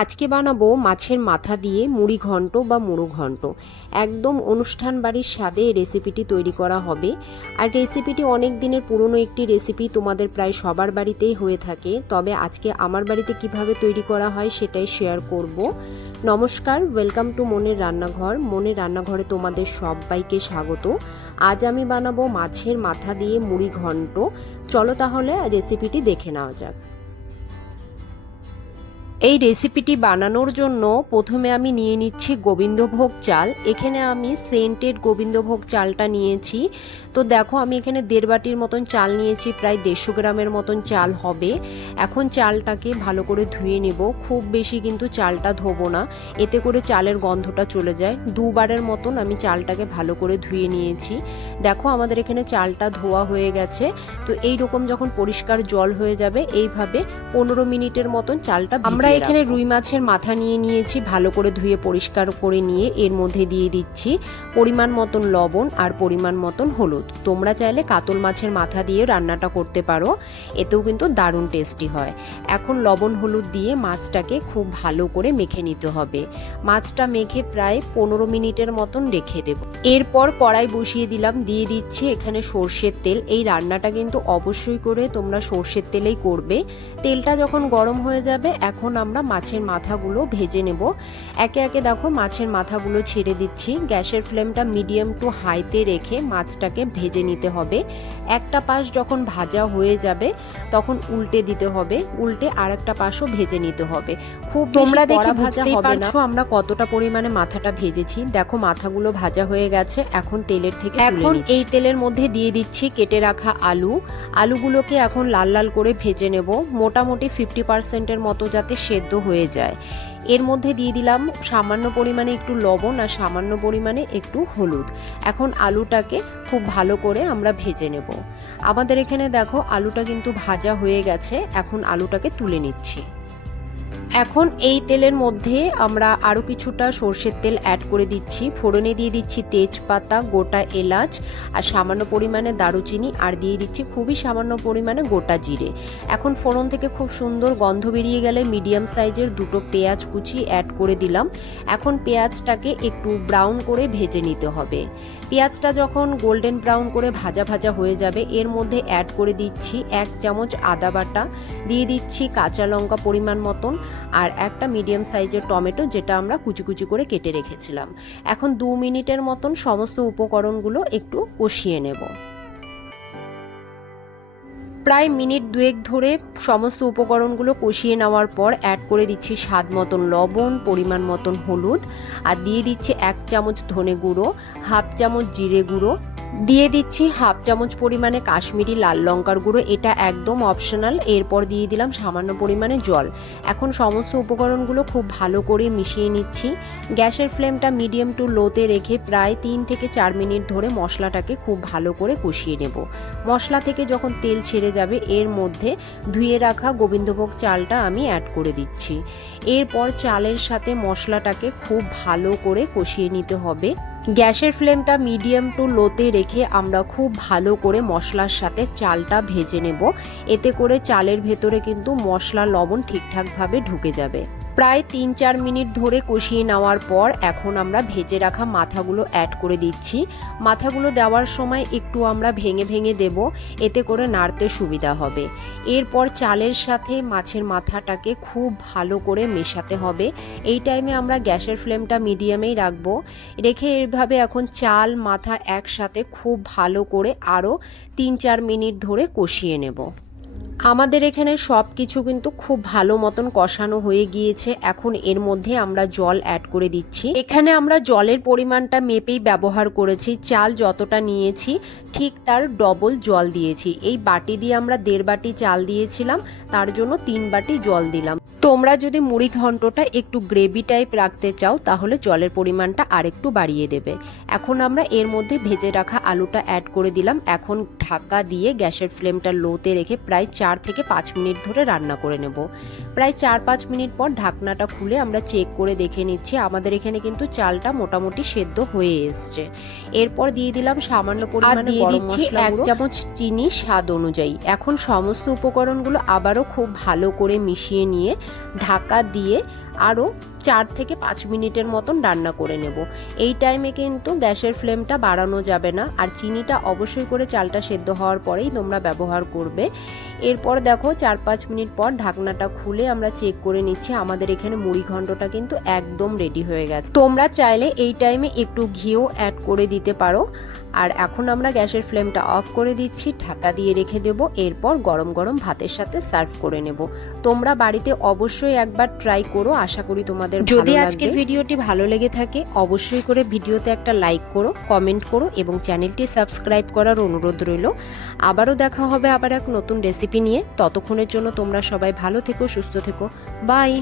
আজকে বানাবো মাছের মাথা দিয়ে মুড়ি ঘন্ট বা মুড়ো ঘন্ট। একদম অনুষ্ঠান বাড়ির স্বাদে এই রেসিপিটি তৈরি করা হবে। আর রেসিপিটি অনেক দিনের পুরনো একটি রেসিপি, তোমাদের প্রায় সবার বাড়িতেই হয়ে থাকে। তবে আজকে আমার বাড়িতে কিভাবে তৈরি করা হয় সেটাই শেয়ার করব। নমস্কার, ওয়েলকাম টু মনের রান্নাঘর। মনের রান্নাঘরে তোমাদের সবাইকে স্বাগত। আজ আমি বানাবো মাছের মাথা দিয়ে মুড়ি ঘন্ট। চলো তাহলে রেসিপিটি দেখে নেওয়া যাক। এই রেসিপিটি বানানোর জন্য প্রথমে আমি নিয়ে নিচ্ছি গোবিন্দভোগ চাল। এখানে আমি সেন্টেড গোবিন্দভোগ চালটা নিয়েছি। তো দেখো, আমি এখানে 1.5 বাটির মতন চাল নিয়েছি, প্রায় 150 গ্রামের মতন চাল হবে। এখন চালটাকে ভালো করে ধুয়ে নেব। খুব বেশি কিন্তু চালটা ধোবো না, এতে করে চালের গন্ধটা চলে যায়। 2 বারের মতন আমি চালটাকে ভালো করে ধুয়ে নিয়েছি। দেখো, আমাদের এখানে চালটা ধোয়া হয়ে গেছে। তো এই রকম যখন পরিষ্কার জল হয়ে যাবে, এইভাবে 15 মিনিটের মতন চালটা আমরা এখানে রুই মাছের মাথা নিয়ে নিয়েছি, ভালো করে ধুয়ে পরিষ্কার করে নিয়ে এর মধ্যে দিয়ে দিচ্ছি পরিমাণ মতন লবণ আর পরিমাণ মতন হলুদ। তোমরা চাইলে কাতল মাছের মাথা দিয়ে রান্নাটা করতে পারো, এতেও কিন্তু দারুণ টেস্টি হয়। এখন লবণ হলুদ দিয়ে মাছটাকে খুব ভালো করে মেখে নিতে হবে। মাছটা মেখে প্রায় 15 মিনিটের মতন রেখে দেব। এরপর কড়াই বসিয়ে দিলাম, দিয়ে দিচ্ছি এখানে সর্ষের তেল। এই রান্নাটা কিন্তু অবশ্যই করে তোমরা সর্ষের তেলেই করবে। তেলটা যখন গরম হয়ে যাবে, এখন আমরা মাছের মাথাগুলো ভেজে নেব। একে একে দেখো, মাছের মাথাগুলো ছেড়ে দিচ্ছি। গ্যাসের ফ্লেমটা মিডিয়াম টু হাইতে রেখে মাছটাকে ভেজে নিতে হবে। একটা পাশ যখন ভাজা হয়ে যাবে, তখন উল্টে দিতে হবে। উল্টে আর একটা পাশও ভেজে নিতে হবে। খুব তোমরা দেখে বুঝতেই পারছো আমরা কতটা পরিমাণে মাথাটা ভেজেছি। দেখো, মাথাগুলো ভাজা হয়ে গেছে। এখন তেলের থেকে এখন এই তেলের মধ্যে দিয়ে দিচ্ছি কেটে রাখা আলু। আলুগুলোকে এখন লাল লাল করে ভেজে নেব, মোটামুটি 50%-এর মতো যাতে সেদ্ধ হয়ে যায়। এর মধ্যে দিয়ে দিলাম সামান্য পরিমাণে একটু লবণ আর সামান্য পরিমাণে একটু হলুদ। এখন আলুটাকে খুব ভালো করে আমরা ভেজে নেব। আমাদের এখানে দেখো, আলুটা কিন্তু ভাজা হয়ে গেছে। এখন আলুটাকে তুলে নিচ্ছি। এখন এই তেলের মধ্যে আমরা আরও কিছুটা সর্ষের তেল অ্যাড করে দিচ্ছি। ফোড়নে দিয়ে দিচ্ছি তেজপাতা, গোটা এলাচ আর সামান্য পরিমাণে দারুচিনি, আর দিয়ে দিচ্ছি খুবই সামান্য পরিমাণে গোটা জিরে। এখন ফোড়ন থেকে খুব সুন্দর গন্ধ বেরিয়ে গেলে মিডিয়াম সাইজের 2টো পেঁয়াজ কুচি অ্যাড করে দিলাম। এখন পেঁয়াজটাকে একটু ব্রাউন করে ভেজে নিতে হবে। পেঁয়াজটা যখন গোল্ডেন ব্রাউন করে ভাজা ভাজা হয়ে যাবে, এর মধ্যে অ্যাড করে দিচ্ছি 1 চামচ আদা বাটা, দিয়ে দিচ্ছি কাঁচা লঙ্কা পরিমাণ মতন, আর একটা মিডিয়াম সাইজের টমেটো যেটা আমরা কুচি কুচি করে কেটে রেখেছিলাম। এখন 2 মিনিটের মতন সমস্ত উপকরণগুলো একটু কষিয়ে নেব। প্রায় মিনিট 2 ধরে সমস্ত উপকরণগুলো কষিয়ে নেওয়ার পর অ্যাড করে দিচ্ছি স্বাদ মতন লবণ, পরিমাণ মতন হলুদ, আর দিয়ে দিচ্ছি 1 চামচ ধনে গুঁড়ো, 1/2 চামচ জিরে গুঁড়ো, দিয়ে দিচ্ছি 1/2 চামচ পরিমাণে কাশ্মীরি লাল লঙ্কার গুঁড়ো। এটা একদম অপশনাল। এরপর দিয়ে দিলাম সামান্য পরিমাণে জল। এখন সমস্ত উপকরণগুলো খুব ভালো করে মিশিয়ে নিচ্ছি। গ্যাসের ফ্লেমটা মিডিয়াম টু লোতে রেখে প্রায় 3 থেকে 4 মিনিট ধরে মশলাটাকে খুব ভালো করে কষিয়ে নেব। মশলা থেকে যখন তেল ছেড়ে যাবে, এর মধ্যে ধুয়ে রাখা গোবিন্দভোগ চালটা আমি অ্যাড করে দিচ্ছি। এরপর চালের সাথে মশলাটাকে খুব ভালো করে কষিয়ে নিতে হবে। গ্যাসের ফ্লেমটা মিডিয়াম টু লোতে রেখে আমরা খুব ভালো করে মশলার সাথে চালটা ভেজে নেব। এতে করে চালের ভেতরে কিন্তু মশলা লবণ ঠিকঠাকভাবে ঢুকে যাবে। প্রায় 3-4 মিনিট ধরে কষিয়ে নেওয়ার পর এখন আমরা ভেজে রাখা মাথাগুলো অ্যাড করে দিচ্ছি। মাথাগুলো দেওয়ার সময় একটু আমরা ভেঙে ভেঙে দেব, এতে করে নাড়তে সুবিধা হবে। এরপর চালের সাথে মাছের মাথাটাকে খুব ভালো করে মেশাতে হবে। এই টাইমে আমরা গ্যাসের ফ্লেমটা মিডিয়ামেই রাখবো। রেখে এইভাবে এখন চাল মাথা একসাথে খুব ভালো করে আরও 3-4 মিনিট ধরে কষিয়ে নেব। আমাদের এখানে সব কিছু কিন্তু খুব ভালো মতন কষানো হয়ে গিয়েছে। এখন এর মধ্যে আমরা জল অ্যাড করে দিচ্ছি। এখানে আমরা জলের পরিমাণটা মেপেই ব্যবহার করেছি। চাল যতটা নিয়েছি ঠিক তার ডবল জল দিয়েছি। এই বাটি দিয়ে আমরা 1.5 বাটি চাল দিয়েছিলাম, তার জন্য 3 বাটি জল দিলাম। তোমরা যদি মুড়ি ঘন্টটা একটু গ্রেভি টাইপ রাখতে চাও, তাহলে জলের পরিমাণটা আরেকটু বাড়িয়ে দেবে। এখন আমরা এর মধ্যে ভেজে রাখা আলুটা অ্যাড করে দিলাম। এখন ঢাকা দিয়ে গ্যাসের ফ্লেমটা লোতে রেখে প্রায় 4 থেকে 5 মিনিট ধরে রান্না করে নেব। প্রায় 4-5 মিনিট পর ঢাকনাটা খুলে আমরা চেক করে দেখে নিচ্ছি। আমাদের এখানে কিন্তু চালটা মোটামুটি সেদ্ধ হয়ে এসছে। এরপর দিয়ে দিলাম সামান্য পরিমাণে গরম মশলা, 1 চামচ চিনি স্বাদ অনুযায়ী। এখন সমস্ত উপকরণগুলো আবারও খুব ভালো করে মিশিয়ে নিয়ে ঢাকা দিয়ে আরও 4 থেকে 5 মিনিটের মতন রান্না করে নেব। এই টাইমে কিন্তু গ্যাসের ফ্লেমটা বাড়ানো যাবে না, আর চিনিটা অবশ্যই করে চালটা সেদ্ধ হওয়ার পরেই তোমরা ব্যবহার করবে। এরপর দেখো 4-5 মিনিট পর ঢাকনাটা খুলে আমরা চেক করে নিচ্ছি, আমাদের এখানে মুড়ি ঘন্টটা কিন্তু একদম রেডি হয়ে গেছে। তোমরা চাইলে এই টাইমে একটু ঘিও অ্যাড করে দিতে পারো। আর এখন আমরা গ্যাসের ফ্লেমটা অফ করে দিচ্ছি, ঢাকা দিয়ে রেখে দেবো। এরপর গরম গরম ভাতের সাথে সার্ভ করে নেব। তোমরা বাড়িতে অবশ্যই একবার ট্রাই করো, আশা করি তোমাদের যদি আজকের ভিডিওটি ভালো লেগে থাকে অবশ্যই করে ভিডিওতে একটা লাইক করো, কমেন্ট করো এবং চ্যানেলটি সাবস্ক্রাইব করার অনুরোধ রইল। আবারও দেখা হবে আবার এক নতুন রেসিপি নিয়ে। ততক্ষণের জন্য তোমরা সবাই ভালো থেকো, সুস্থ থেকো। বাই।